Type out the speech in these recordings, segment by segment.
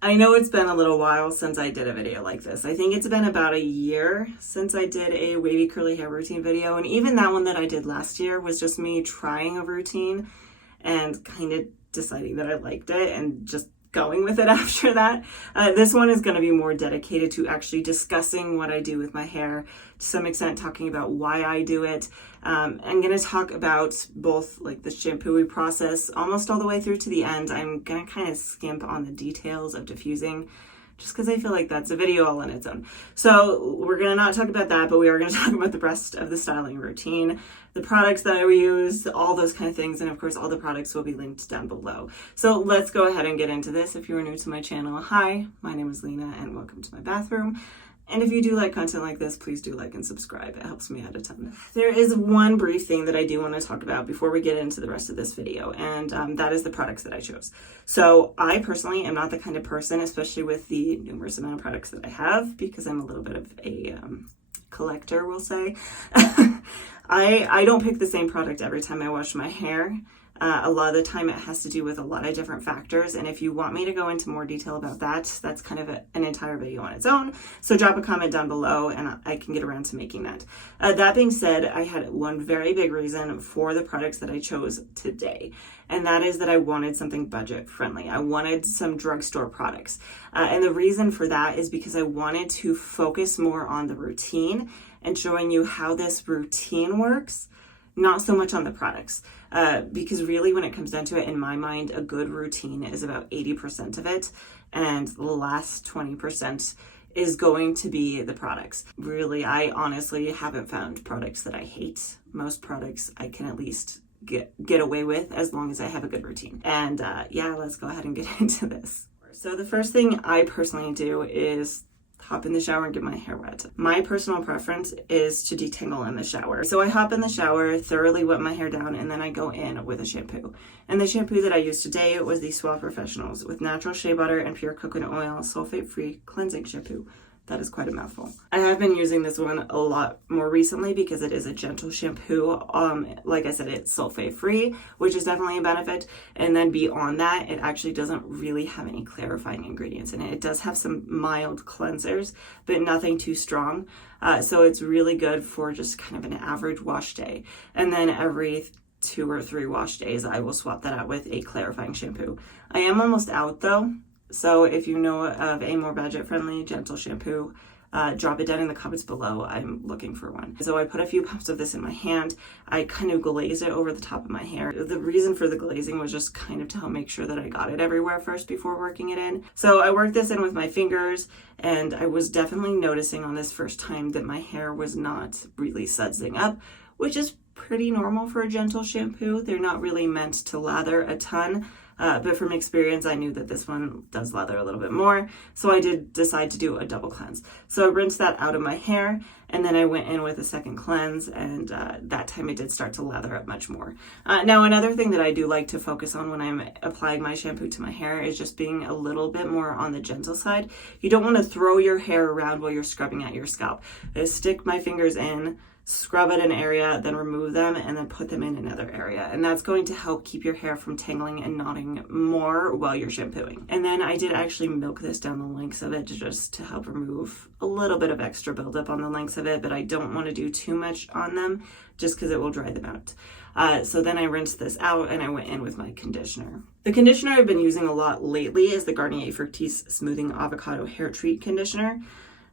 I know it's been a little while since I did a video like this. I think it's been about a year since I did a wavy curly hair routine video, and even that one that I did last year was just me trying a routine and kind of deciding that I liked it and just going with it after that. This one is going to be more dedicated to actually discussing what I do with my hair, to some extent talking about why I do it. I'm going to talk about both like the shampooing process almost all the way through to the end. I'm going to kind of skimp on the details of diffusing, just because I feel like that's a video all on its own. So we're going to not talk about that, but we are going to talk about the rest of the styling routine, the products that I use, all those kind of things. And of course, all the products will be linked down below. So let's go ahead and get into this. If you are new to my channel, hi, my name is Lena and welcome to my bathroom. And if you do like content like this, please do like and subscribe. It helps me out a ton. There is one brief thing that I do want to talk about before we get into the rest of this video, and that is the products that I chose. So I personally am not the kind of person, especially with the numerous amount of products that I have, because I'm a little bit of a collector, we'll say. I don't pick the same product every time I wash my hair. A lot of the time it has to do with a lot of different factors, and if you want me to go into more detail about that, that's kind of an entire video on its own. So drop a comment down below and I can get around to making that. That being said, I had one very big reason for the products that I chose today, and that is that I wanted something budget friendly. I wanted some drugstore products, and the reason for that is because I wanted to focus more on the routine and showing you how this routine works, not so much on the products. Because really when it comes down to it, in my mind, a good routine is about 80% of it, and the last 20% is going to be the products. Really, I honestly haven't found products that I hate. Most products I can at least get away with as long as I have a good routine. And yeah, let's go ahead and get into this. So the first thing I personally do is hop in the shower and get my hair wet. My personal preference is to detangle in the shower. So I hop in the shower, thoroughly wet my hair down, and then I go in with a shampoo. And the shampoo that I used today was the Suave Professionals with natural shea butter and pure coconut oil sulfate-free cleansing shampoo. That is quite a mouthful. I have been using this one a lot more recently because it is a gentle shampoo. Like I said, it's sulfate free, which is definitely a benefit. And then beyond that, it actually doesn't really have any clarifying ingredients in it. It does have some mild cleansers, but nothing too strong. So it's really good for just kind of an average wash day. And then every 2 or 3 wash days, I will swap that out with a clarifying shampoo. I am almost out though. So if you know of a more budget-friendly, gentle shampoo, drop it down in the comments below. I'm looking for one. So I put a few pumps of this in my hand. I kind of glaze it over the top of my hair. The reason for the glazing was just kind of to help make sure that I got it everywhere first before working it in. So I worked this in with my fingers, and I was definitely noticing on this first time that my hair was not really sudsing up, which is pretty normal for a gentle shampoo. They're not really meant to lather a ton. But from experience, I knew that this one does lather a little bit more. So I did decide to do a double cleanse. So I rinsed that out of my hair, and then I went in with a second cleanse, and that time it did start to lather up much more. Now, another thing that I do like to focus on when I'm applying my shampoo to my hair is just being a little bit more on the gentle side. You don't want to throw your hair around while you're scrubbing at your scalp. I stick my fingers in, scrub at an area, then remove them, and then put them in another area. And that's going to help keep your hair from tangling and knotting more while you're shampooing. And then I did actually milk this down the lengths of it just to help remove a little bit of extra buildup on the lengths of it, but I don't want to do too much on them just because it will dry them out. So then I rinsed this out and I went in with my conditioner. The conditioner I've been using a lot lately is the Garnier Fructis Smoothing Avocado Hair Treat Conditioner.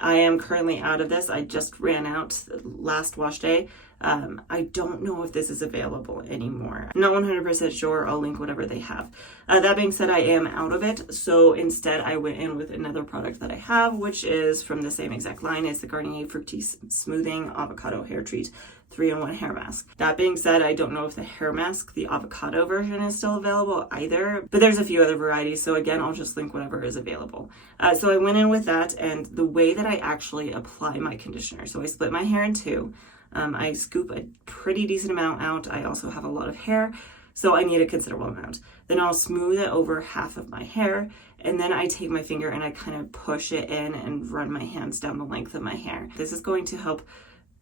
I am currently out of this. I just ran out last wash day. I don't know if this is available anymore. I'm not 100% sure. I'll link whatever they have. That being said, I am out of it. So instead, I went in with another product that I have, which is from the same exact line. It's the Garnier Fructis Smoothing Avocado Hair Treat 3-in-1 hair mask. That being said, I don't know if the hair mask, the avocado version, is still available either, but there's a few other varieties. So again, I'll just link whatever is available. So I went in with that, and the way that I actually apply my conditioner. So I split my hair in two. I scoop a pretty decent amount out. I also have a lot of hair, so I need a considerable amount. Then I'll smooth it over half of my hair, and then I take my finger and I kind of push it in and run my hands down the length of my hair. This is going to help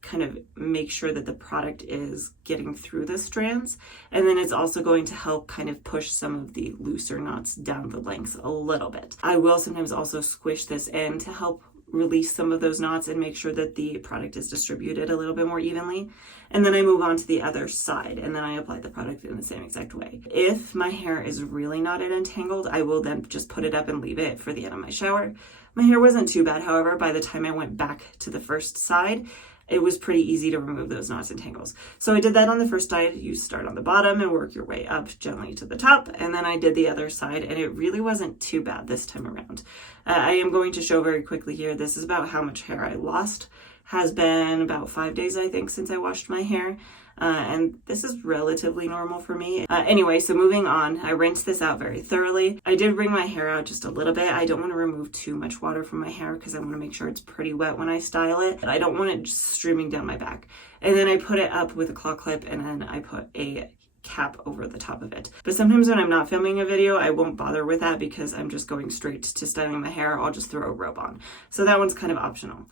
kind of make sure that the product is getting through the strands. And then it's also going to help kind of push some of the looser knots down the lengths a little bit. I will sometimes also squish this in to help release some of those knots and make sure that the product is distributed a little bit more evenly. And then I move on to the other side, and then I apply the product in the same exact way. If my hair is really knotted and tangled, I will then just put it up and leave it for the end of my shower. My hair wasn't too bad, however. By the time I went back to the first side, it was pretty easy to remove those knots and tangles. So I did that on the first side. You start on the bottom and work your way up gently to the top. And then I did the other side, and it really wasn't too bad this time around. I am going to show very quickly here. This is about how much hair I lost. Has been about 5 days, I think, since I washed my hair. And this is relatively normal for me. Anyway, so moving on, I rinsed this out very thoroughly. I did wring my hair out just a little bit. I don't want to remove too much water from my hair because I want to make sure it's pretty wet when I style it. I don't want it just streaming down my back. And then I put it up with a claw clip, and then I put a cap over the top of it. But sometimes when I'm not filming a video, I won't bother with that because I'm just going straight to styling my hair. I'll just throw a robe on. So that one's kind of optional.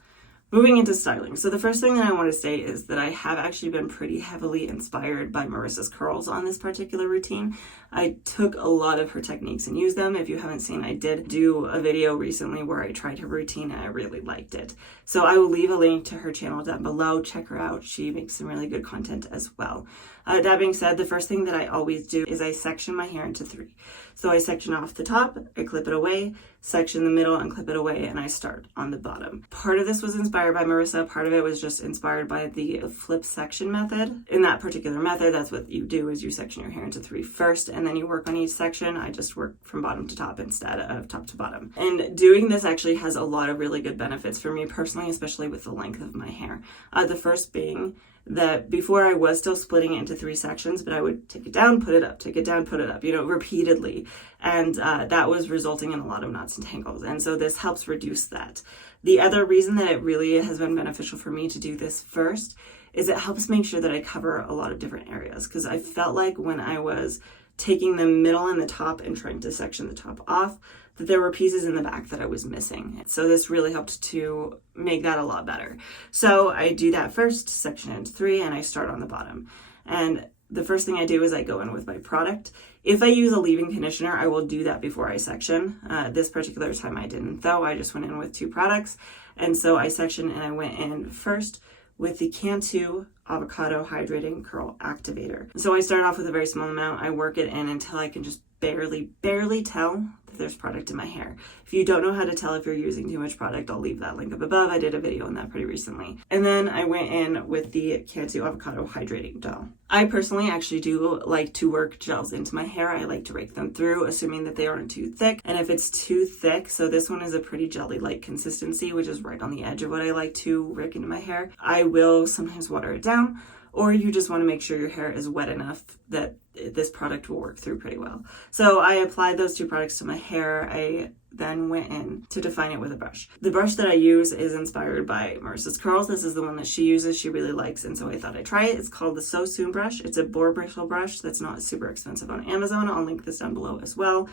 Moving into styling. So the first thing that I want to say is that I have actually been pretty heavily inspired by Marissa's curls on this particular routine. I took a lot of her techniques and used them. If you haven't seen, I did do a video recently where I tried her routine and I really liked it. So I will leave a link to her channel down below. Check her out. She makes some really good content as well. That being said, the first thing that I always do is I section my hair into 3. So I section off the top, I clip it away, section the middle and clip it away, and I start on the bottom. Part of this was inspired by Marissa, part of it was just inspired by the flip section method. In that particular method, that's what you do is you section your hair into 3 first, and then you work on each section. I just work from bottom to top instead of top to bottom. And doing this actually has a lot of really good benefits for me personally, especially with the length of my hair. The first being that before I was still splitting it into 3 sections, but I would take it down, put it up, take it down, put it up, repeatedly. And that was resulting in a lot of knots and tangles. And so this helps reduce that. The other reason that it really has been beneficial for me to do this first is it helps make sure that I cover a lot of different areas. Because I felt like when I was taking the middle and the top and trying to section the top off, that there were pieces in the back that I was missing. So this really helped to make that a lot better. So I do that first, section into 3, and I start on the bottom. And the first thing I do is I go in with my product. If I use a leave-in conditioner, I will do that before I section. This particular time I didn't though, I just went in with 2 products. And so I sectioned and I went in first with the Cantu Avocado Hydrating Curl Activator. So I start off with a very small amount. I work it in until I can just barely tell that there's product in my hair. If you don't know how to tell if you're using too much product, I'll leave that link up above. I did a video on that pretty recently. And then I went in with the Cantu Avocado Hydrating Gel. I personally actually do like to work gels into my hair. I like to rake them through, assuming that they aren't too thick. And if it's too thick, so this one is a pretty jelly-like consistency, which is right on the edge of what I like to rake into my hair, I will sometimes water it down, or you just want to make sure your hair is wet enough that this product will work through pretty well. So I applied those 2 products to my hair. I then went in to define it with a brush. The brush that I use is inspired by Marissa's curls. This is the one that she uses, she really likes, and so I thought I'd try it. It's called the So Soon brush. It's a boar bristle brush that's not super expensive on Amazon. I'll link this down below as well.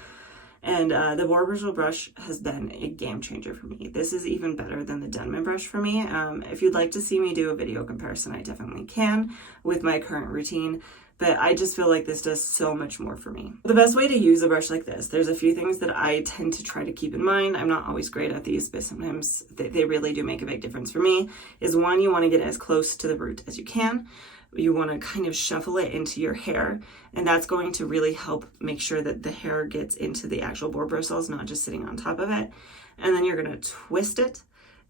And the boar bristle brush has been a game changer for me. This is even better than the Denman brush for me. If you'd like to see me do a video comparison, I definitely can with my current routine. But I just feel like this does so much more for me. The best way to use a brush like this, there's a few things that I tend to try to keep in mind. I'm not always great at these, but sometimes they really do make a big difference for me. Is one, you want to get as close to the root as you can. You want to kind of shuffle it into your hair, and that's going to really help make sure that the hair gets into the actual boar bristles, not just sitting on top of it. And then you're going to twist it.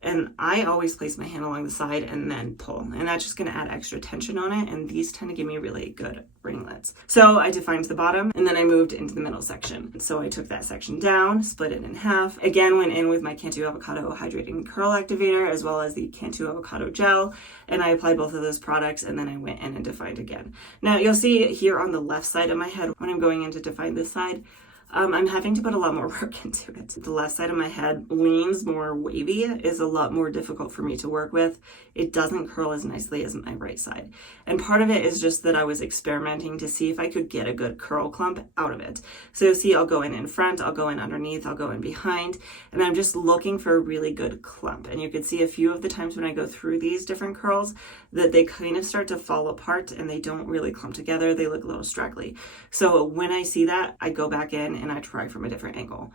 And I always place my hand along the side and then pull. And that's just gonna add extra tension on it. And these tend to give me really good ringlets. So I defined the bottom and then I moved into the middle section. So I took that section down, split it in half. Again, went in with my Cantu Avocado Hydrating Curl Activator as well as the Cantu Avocado Gel. And I applied both of those products and then I went in and defined again. Now you'll see here on the left side of my head, when I'm going in to define this side, I'm having to put a lot more work into it. The left side of my head leans more wavy, is a lot more difficult for me to work with. It doesn't curl as nicely as my right side. And part of it is just that I was experimenting to see if I could get a good curl clump out of it. So you'll see I'll go in front, I'll go in underneath, I'll go in behind, and I'm just looking for a really good clump. And you can see a few of the times when I go through these different curls that they kind of start to fall apart and they don't really clump together. They look a little straggly. So when I see that, I go back in and I try from a different angle.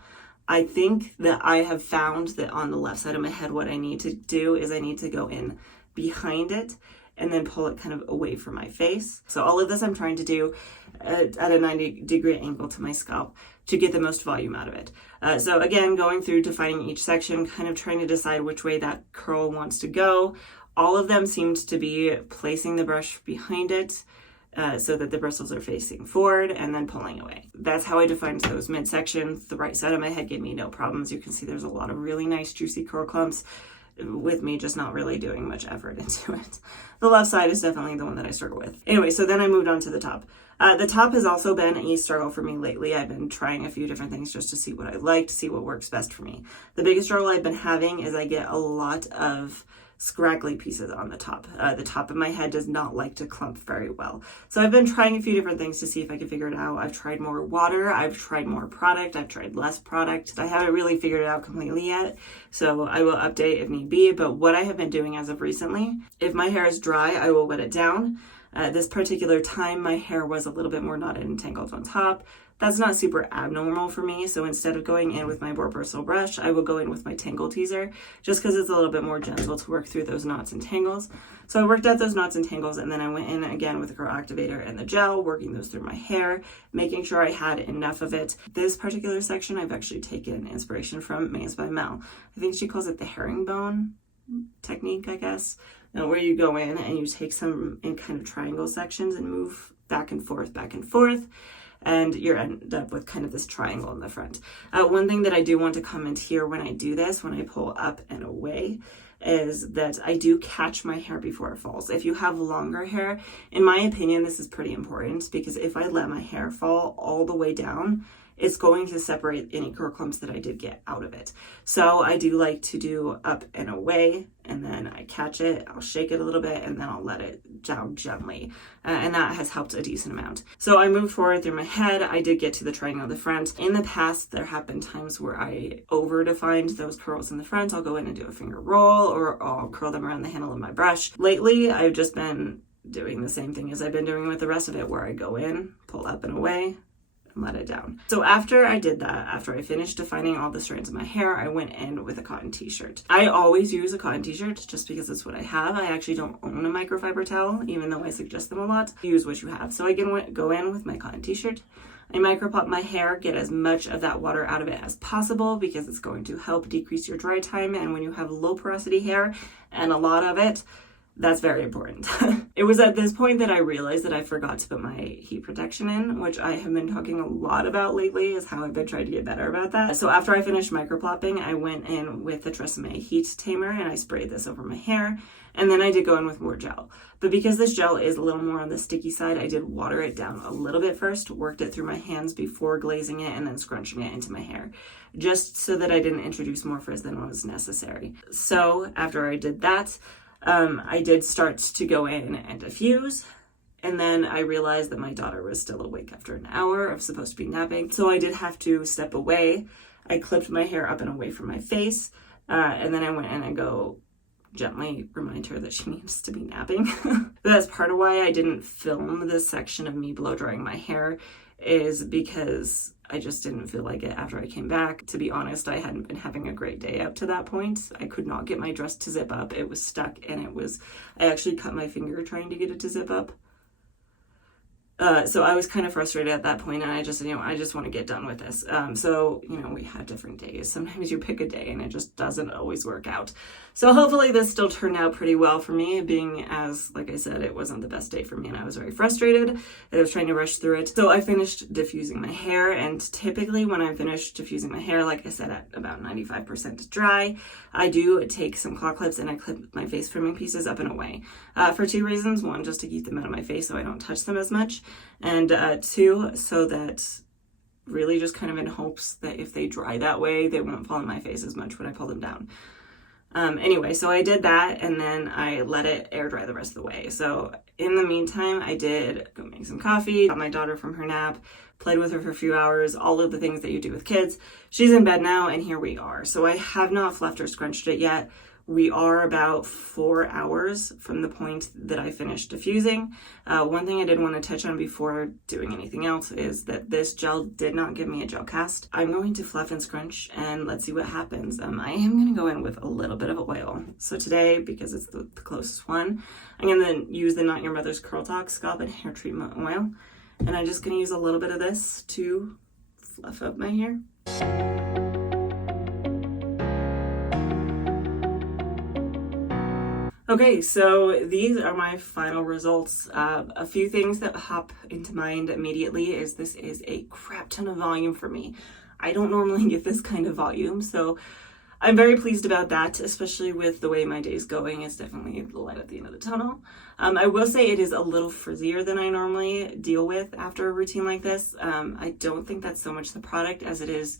I think that I have found that on the left side of my head, what I need to do is I need to go in behind it and then pull it kind of away from my face. So all of this I'm trying to do at a 90-degree angle to my scalp to get the most volume out of it. So again, going through defining each section, kind of trying to decide which way that curl wants to go. All of them seemed to be placing the brush behind it so that the bristles are facing forward and then pulling away. That's how I defined those midsections. The right side of my head gave me no problems. You can see there's a lot of really nice juicy curl clumps with me just not really doing much effort into it. The left side is definitely the one that I struggle with. Anyway, so then I moved on to the top. The top has also been a struggle for me lately. I've been trying a few different things just to see what I like, to see what works best for me. The biggest struggle I've been having is I get a lot of scraggly pieces on the top. The top of my head does not like to clump very well. So I've been trying a few different things to see if I can figure it out. I've tried more water, I've tried more product, I've tried less product. I haven't really figured it out completely yet, so I will update if need be. But what I have been doing as of recently, if my hair is dry, I will wet it down. This particular time, my hair was a little bit more knotted and tangled on top. That's not super abnormal for me, so instead of going in with my more bristle brush, I will go in with my tangle teaser, just because it's a little bit more gentle to work through those knots and tangles. So I worked out those knots and tangles, and then I went in again with the curl activator and the gel, working those through my hair, making sure I had enough of it. This particular section, I've actually taken inspiration from Maze by Mel. I think she calls it the herringbone technique, I guess, where you go in and you take some in kind of triangle sections and move back and forth, and you end up with kind of this triangle in the front. One thing that I do want to comment here when I do this, when I pull up and away, is that I do catch my hair before it falls. If you have longer hair, in my opinion, this is pretty important, because if I let my hair fall all the way down, it's going to separate any curl clumps that I did get out of it. So I do like to do up and away, and then I catch it, I'll shake it a little bit, and then I'll let it down gently. And that has helped a decent amount. So I moved forward through my head. I did get to the triangle in the front. In the past, there have been times where I over-defined those curls in the front. I'll go in and do a finger roll, or I'll curl them around the handle of my brush. Lately, I've just been doing the same thing as I've been doing with the rest of it, where I go in, pull up and away, let it down. So after I did that, after I finished defining all the strands of my hair, I went in with a cotton t-shirt. I always use a cotton t-shirt just because it's what I have. I actually don't own a microfiber towel, even though I suggest them a lot. Use what you have. So I can go in with my cotton t-shirt. I microplop my hair, get as much of that water out of it as possible, because it's going to help decrease your dry time. And when you have low porosity hair and a lot of it, that's very important. It was at this point that I realized that I forgot to put my heat protection in, which I have been talking a lot about lately, is how I've been trying to get better about that. So after I finished microplopping, I went in with the Tresemme heat tamer and I sprayed this over my hair. And then I did go in with more gel. But because this gel is a little more on the sticky side, I did water it down a little bit first, worked it through my hands before glazing it, and then scrunching it into my hair, just so that I didn't introduce more frizz than was necessary. So after I did that, I did start to go in and diffuse, and then I realized that my daughter was still awake after an hour of supposed to be napping, so I did have to step away. I clipped my hair up and away from my face, and then I went in and go gently remind her that she needs to be napping. But that's part of why I didn't film this section of me blow drying my hair, is because I just didn't feel like it after I came back. To be honest, I hadn't been having a great day up to that point. I could not get my dress to zip up. It was stuck, and I actually cut my finger trying to get it to zip up. So I was kind of frustrated at that point, and I just want to get done with this. So, we have different days. Sometimes you pick a day and it just doesn't always work out. So hopefully this still turned out pretty well for me, being as, like I said, it wasn't the best day for me and I was very frustrated. I was trying to rush through it. So I finished diffusing my hair, and typically when I finish diffusing my hair, like I said, at about 95% dry, I do take some claw clips and I clip my face trimming pieces up and away. For two reasons. One, just to keep them out of my face so I don't touch them as much. And two, so that really just kind of in hopes that if they dry that way, they won't fall in my face as much when I pull them down. Anyway, so I did that, and then I let it air dry the rest of the way. So in the meantime, I did go make some coffee, got my daughter from her nap, played with her for a few hours, all of the things that you do with kids. She's in bed now, and here we are. So I have not fluffed or scrunched it yet. We are about 4 hours from the point that I finished diffusing. One thing I did want to touch on before doing anything else is that this gel did not give me a gel cast. I'm going to fluff and scrunch, and let's see what happens. I am going to go in with a little bit of oil. So today, because it's the closest one, I'm going to use the Not Your Mother's Curl Talk Scalp and Hair Treatment Oil. And I'm just going to use a little bit of this to fluff up my hair. Okay, so these are my final results. A few things that hop into mind immediately is this is a crap ton of volume for me. I don't normally get this kind of volume, so I'm very pleased about that, especially with the way my day's going. It's definitely the light at the end of the tunnel. I will say it is a little frizzier than I normally deal with after a routine like this. I don't think that's so much the product as it is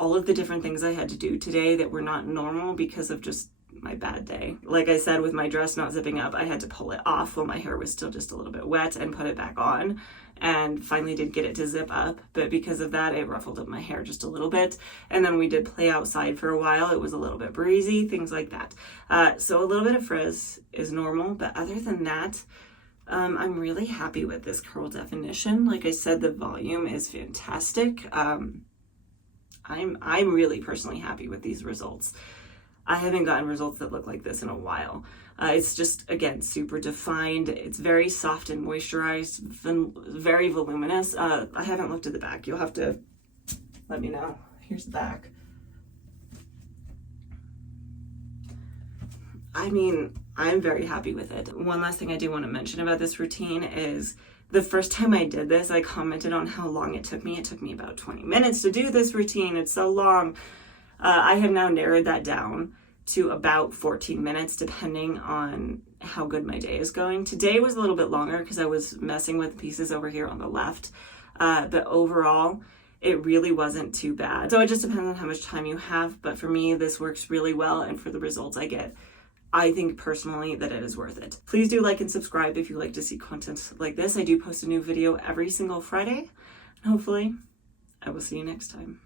all of the different things I had to do today that were not normal because of just my bad day. Like I said, with my dress not zipping up, I had to pull it off while my hair was still just a little bit wet and put it back on, and finally did get it to zip up, but because of that it ruffled up my hair just a little bit. And then we did play outside for a while. It was a little bit breezy, things like that. So a little bit of frizz is normal, but other than that, I'm really happy with this curl definition. Like I said, the volume is fantastic. I'm really personally happy with these results. I haven't gotten results that look like this in a while. It's just, again, super defined. It's very soft and moisturized, very voluminous. I haven't looked at the back. You'll have to let me know. Here's the back. I mean, I'm very happy with it. One last thing I do want to mention about this routine is the first time I did this, I commented on how long it took me. It took me about 20 minutes to do this routine. It's so long. I have now narrowed that down to about 14 minutes, depending on how good my day is going. Today was a little bit longer because I was messing with pieces over here on the left, but overall, it really wasn't too bad. So it just depends on how much time you have, but for me, this works really well, and for the results I get, I think personally that it is worth it. Please do like and subscribe if you like to see content like this. I do post a new video every single Friday, and hopefully I will see you next time.